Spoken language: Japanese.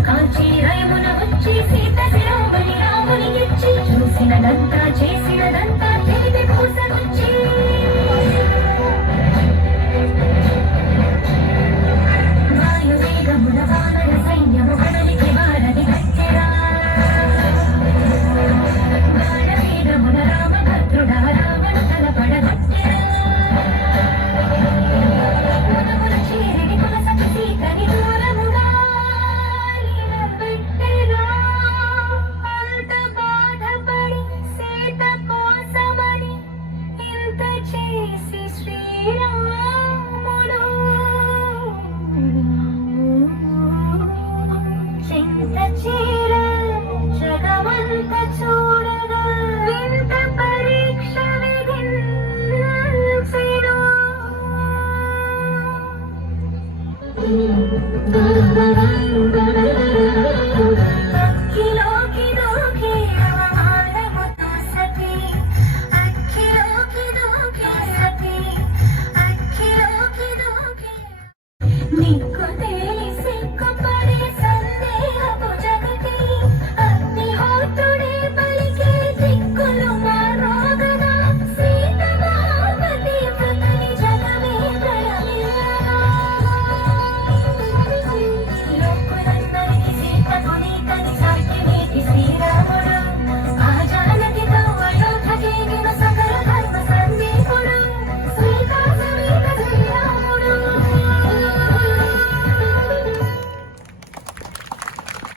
లంకను కాల్చి రయమున Change.